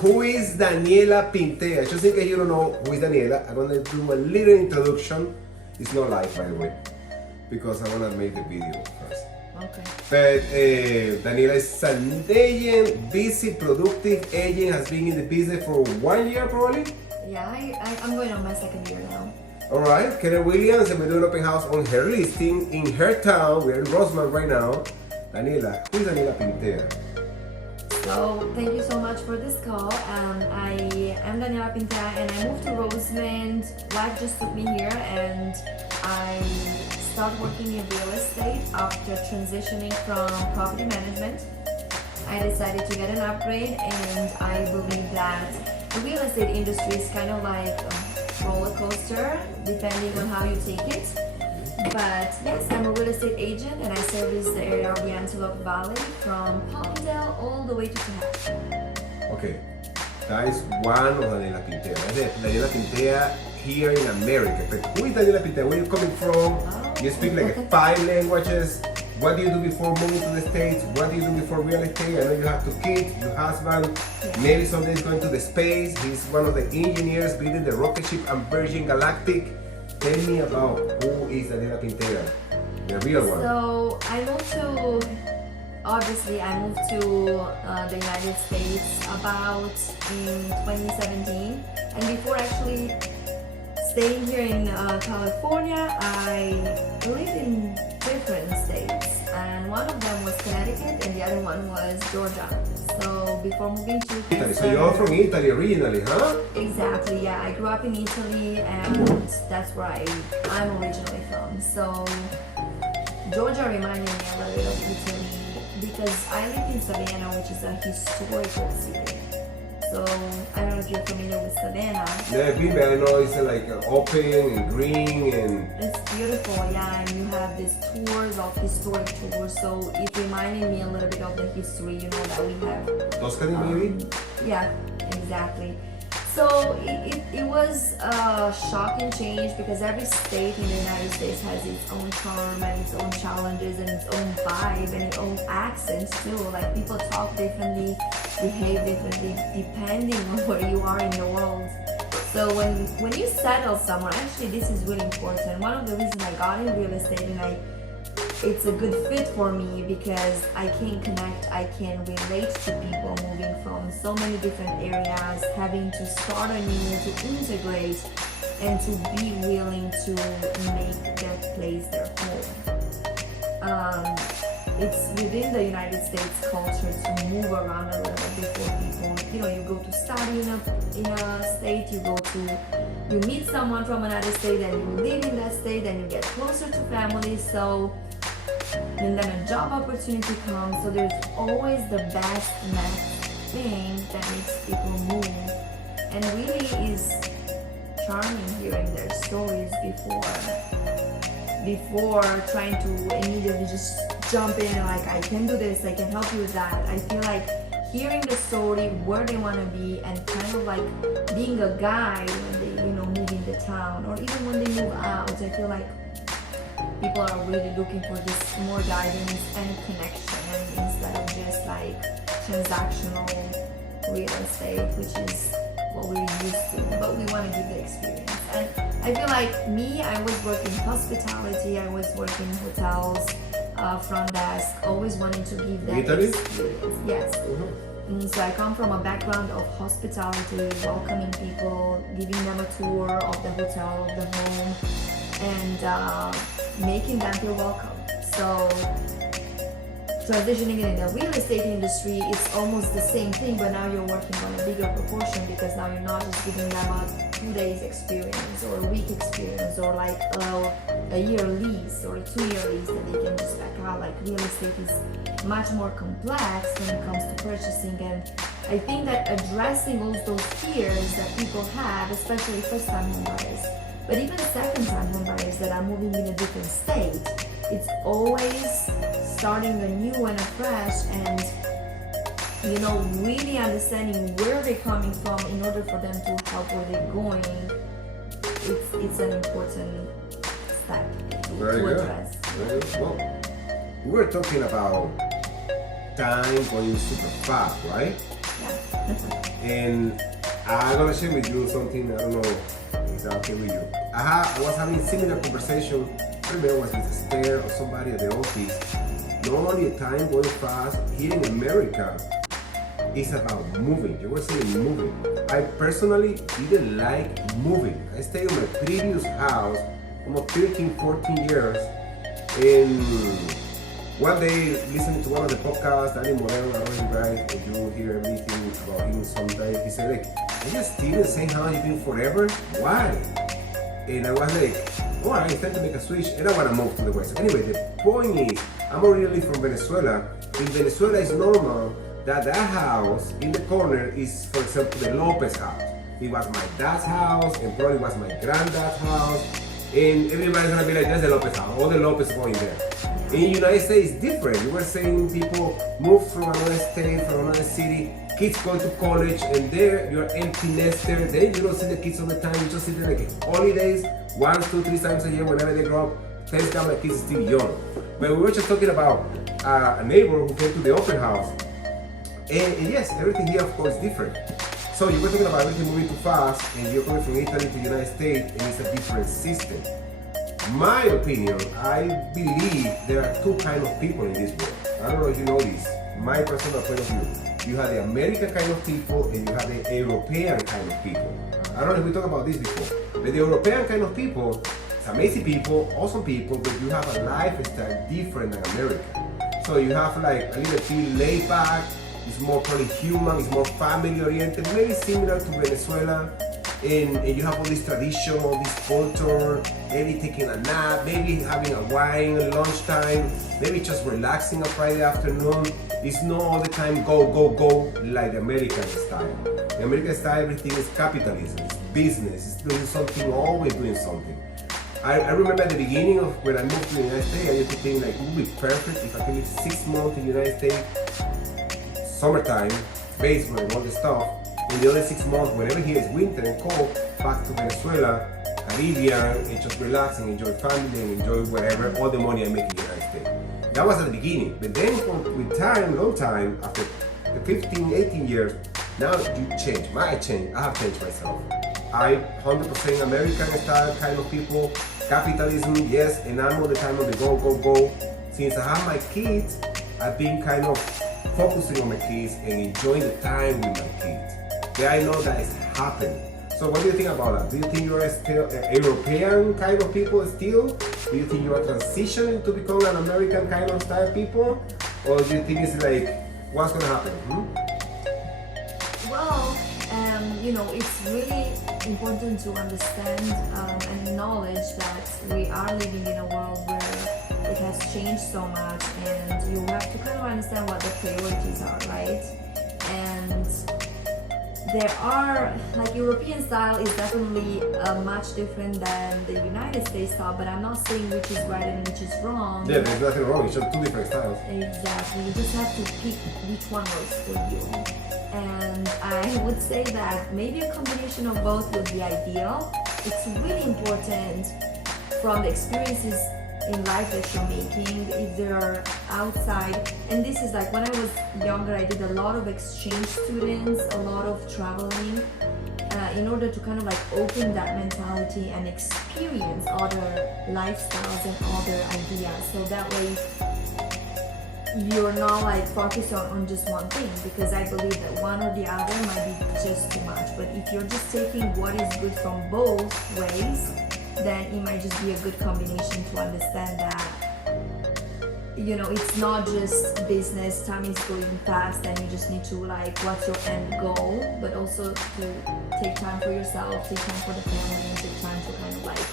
who is Daniela Pintea? Just in case you don't know who is Daniela, I'm gonna do a little introduction. It's not live, by the way, because I wanna make the video first. Okay. But Daniela is an agent, busy, productive agent, has been in the business for 1 year probably. Yeah, I'm going on my second year now. Alright, Keller Williams, and we're doing open house on her listing in her town. We're in Roseman right now. Daniela, who is Daniela Pintea? So thank you so much for this call. I am Daniela Pintea and I moved to Roseman. Life just took me here and I started working in real estate after transitioning from property management. I decided to get an upgrade and I believe that the real estate industry is kind of like a roller coaster depending on how you take it. But yes, I'm a real estate agent and I service the area of the Antelope Valley from Palmdale all the way to Tacoma. Okay, that is one of Daniela Pintea. That's Daniela Pintea here in America. But who is Daniela Pintea? Where are you coming from? You speak like 5 languages. What do you do before moving to the States? What do you do before real estate? I know you have 2 kids, your husband, maybe someday he's going to the space. He's one of the engineers building the rocket ship and Virgin Galactic. Tell me about who is Daniela Pintea, the real one. So I moved to the United States about in 2017, and before actually staying here in California, I lived in different states, and one of them was Connecticut and the other one was Georgia. So before moving to Italy, so you're from Italy originally, huh? Exactly, yeah. I grew up in Italy and that's where I'm originally from. So Georgia reminded me a little bit of Italy because I live in Savannah, which is a historical city. So I don't know if you're familiar with Savannah. Yeah, I've been there. I know it's like open and green and... It's beautiful, yeah, and you have these tours of historic tours. So it reminded me a little bit of the history, you know, that we have. Tuscany maybe? Yeah, exactly. So it was a shocking change because every state in the United States has its own charm and its own challenges and its own vibe and its own accents too. Like people talk differently, behave differently depending on where you are in the world. So when you settle somewhere, actually this is really important. One of the reasons I got in real estate and it's a good fit for me because I can connect, I can relate to people moving from so many different areas, having to start anew, to integrate, and to be willing to make that place their home. It's within the United States culture to move around a little bit for people. You know, you go to study in a state, you meet someone from another state, and you live in that state, and you get closer to family. And then a job opportunity comes, so there's always the best next thing that makes people move. And really is charming hearing their stories before trying to immediately just jump in and like, I can do this, I can help you with that. I feel like hearing the story, where they want to be, and kind of like being a guide when they, you know, move into town, or even when they move out, I feel like people are really looking for this more guidance and connection instead of just like transactional real estate, which is what we're used to, but we want to give the experience. And I feel like me, I was working hospitality, I was working hotels, front desk, always wanting to give that experience. Yes. So I come from a background of hospitality, welcoming people, giving them a tour of the hotel, of the home, and making them feel welcome. So transitioning in the real estate industry, it's almost the same thing, but now you're working on a bigger proportion because now you're not just giving them a 2 days experience or a week experience or like a year lease or a 2-year lease that they can just back out. Like real estate is much more complex when it comes to purchasing, and I think that addressing all those fears that people have, especially first-time home buyers, but even second-time home buyers that are moving in a different state, it's always starting anew and afresh, and you know, really understanding where they're coming from in order for them to help where they're going. It's an important step Very to good. address. Very good. Well, we were talking about time going super fast, right? Yeah. And I'm gonna share with you something. I don't know if it's okay with you. I was having similar conversation. I remember it was with Esther or somebody at the office. Normally, time going fast here in America is about moving. You were saying moving. I personally didn't like moving. I stayed in my previous house almost 13, 14 years. And one day, listening to one of the podcasts, Daniel Moreno, I know him right, and you hear everything about him sometime, he said, like, are you still in the same house you've been forever? Why? And I was like, all right, it's time to make a switch, and I want to move to the west. Anyway, the point is, I'm originally from Venezuela. In Venezuela, it's normal that house in the corner is, for example, the Lopez house. It was my dad's house, and probably was my granddad's house, and everybody's gonna be like, that's the Lopez house, all the Lopez going there. In the United States, it's different. You were saying people move from another state, from another city, kids go to college, and there you're empty nester. Then you don't see the kids all the time. You just see them like holidays, 1, 2, 3 times a year whenever they grow up. Thanks God my kids are still young. But we were just talking about a neighbor who came to the open house. And yes, everything here, of course, is different. So you were talking about everything moving too fast, and you're coming from Italy to the United States, and it's a different system. My opinion, I believe there are two kinds of people in this world. I don't know if you know this. My personal point of view. You have the American kind of people and you have the European kind of people. I don't know if we talked about this before. But the European kind of people, it's amazing people, awesome people, but you have a lifestyle different than America. So you have like a little bit laid back, it's more probably human, it's more family oriented, maybe similar to Venezuela. And you have all this tradition, all this culture, maybe taking a nap, maybe having a wine at lunchtime, maybe just relaxing a Friday afternoon. It's not all the time go, go, go like the American style. The American style, everything is capitalism, it's business, it's doing something, always doing something. I remember at the beginning of when I moved to the United States, I used to think like it would be perfect if I could live 6 months in the United States, summertime, basement, all the stuff. In the other 6 months, whenever here is winter and cold, back to Venezuela, Caribbean, and just relax and enjoy family and enjoy whatever, all the money I make in the United States. That was at the beginning. But then with time, long time, after 15, 18 years, now you change. I have changed myself. I 100% American style kind of people, capitalism, yes, and I'm all the time on the go, go, go. Since I have my kids, I've been kind of focusing on my kids and enjoying the time with my kids. Yeah, I know that it's happening. So what do you think about that? Do you think you are still European kind of people still? Do you think you are transitioning to become an American kind of style people? Or do you think it's like, what's gonna happen? Well, it's really important to understand and acknowledge that we are living in a world where it has changed so much, and you have to kind of understand what the priorities are, right? And there are, like, European style is definitely much different than the United States style, but I'm not saying which is right and which is wrong. Yeah, there's nothing wrong, it's just two different styles. Exactly, you just have to pick which one works for you. And I would say that maybe a combination of both would be ideal. It's really important from the experiences in life that you're making, if they're outside. And this is like when I was younger, I did a lot of exchange students, a lot of traveling, in order to kind of like open that mentality and experience other lifestyles and other ideas. So that way you're not like focused on just one thing, because I believe that one or the other might be just too much. But if you're just taking what is good from both ways, then it might just be a good combination to understand that, it's not just business, time is going fast and you just need to like, what's your end goal, but also to take time for yourself, take time for the family, and take time to kind of like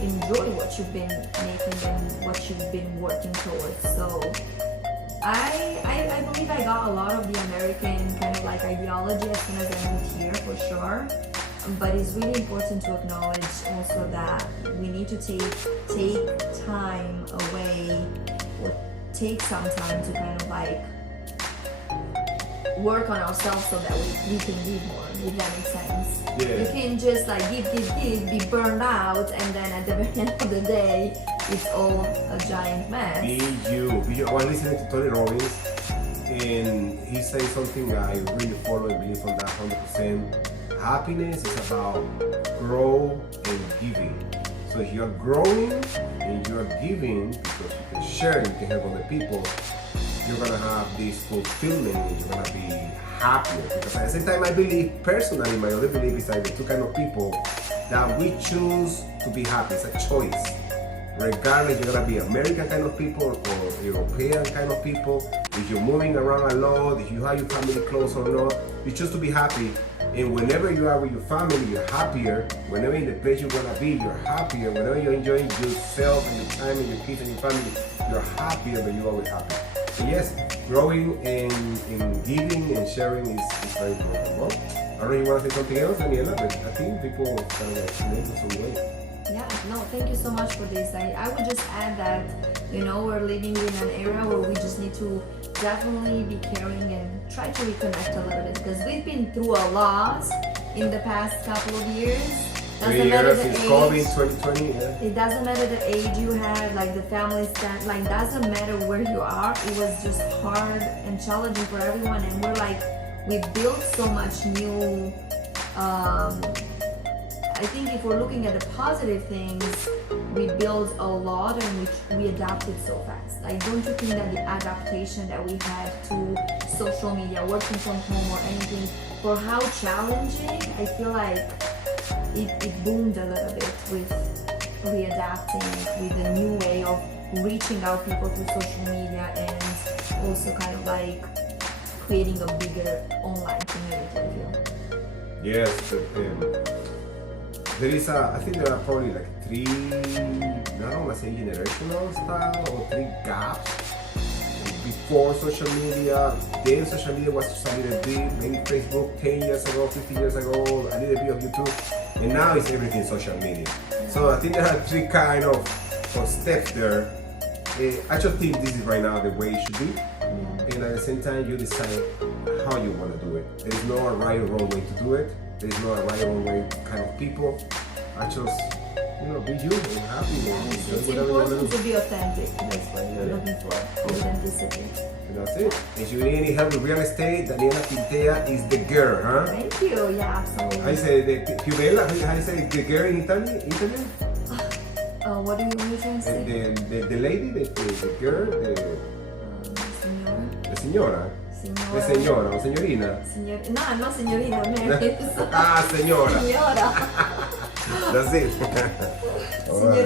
enjoy what you've been making and what you've been working towards. So I believe I got a lot of the American kind of like ideology as soon as I moved here, for sure. But it's really important to acknowledge also that we need to take time away, or take some time to kind of like work on ourselves so that we can give more, if that makes sense. Yeah. You can just like give, be burned out, and then at the very end of the day, it's all a giant mess. Be you. I was listening to Tony Robbins, And he says something I really follow and believe on that 100%. Happiness is about growth and giving. So if you're growing and you're giving, because you can share and you can help other people, you're gonna have this fulfillment and you're gonna be happier. Because at the same time, I believe personally, my other belief is that the two kind of people that we choose to be happy. It's a choice. Regardless, you're gonna be American kind of people or European kind of people. If you're moving around a lot, if you have your family close or not, you choose to be happy. And whenever you are with your family, you're happier. Whenever in the place you're gonna be, you're happier. Whenever you're enjoying yourself and your time and your kids and your family, you're happier, but you're always happy. So yes, growing and giving and sharing is very important. Well, I don't know if you want to say something else, Daniela, but I think people kind of relate in some way. Yeah, no, thank you so much for this. I would just add that, we're living in an era where we just need to definitely be caring and try to reconnect a little bit, because we've been through a lot in the past couple of years. 3 years since COVID, 2020. Yeah. It doesn't matter the age you have, like the family stand, like doesn't matter where you are. It was just hard and challenging for everyone, and we built so much new. I think if we're looking at the positive things, we built a lot and we adapted so fast. Like, don't you think that the adaptation that we had to social media, working from home or anything, for how challenging, I feel like it boomed a little bit with readapting, with a new way of reaching out people through social media, and also kind of like creating a bigger online community, I feel. Yes, I think there are probably like 3, I don't want to say generational style, or 3 gaps. Before social media, then social media was just a little bit, maybe Facebook 10 years ago, 15 years ago, a little bit of YouTube, and now it's everything social media. So I think there are 3 kind of steps there. I just think this is right now the way it should be, and at the same time you decide how you want to do it. There is no right or wrong way to do it. There is no right or wrong way kind of people. I just, be you and happy. It's important to be authentic. That's what you're looking for, authenticity. And that's it. If you need any help with real estate, Daniela Pintea is the girl, huh? Thank you. Yeah, absolutely. How you say how you say the girl in Italian? What do you want me to say? The lady, the girl, Signora. Signora. Signora. Signora o signorina? No, not signorina, man. Signora. Signora. That's it. All right.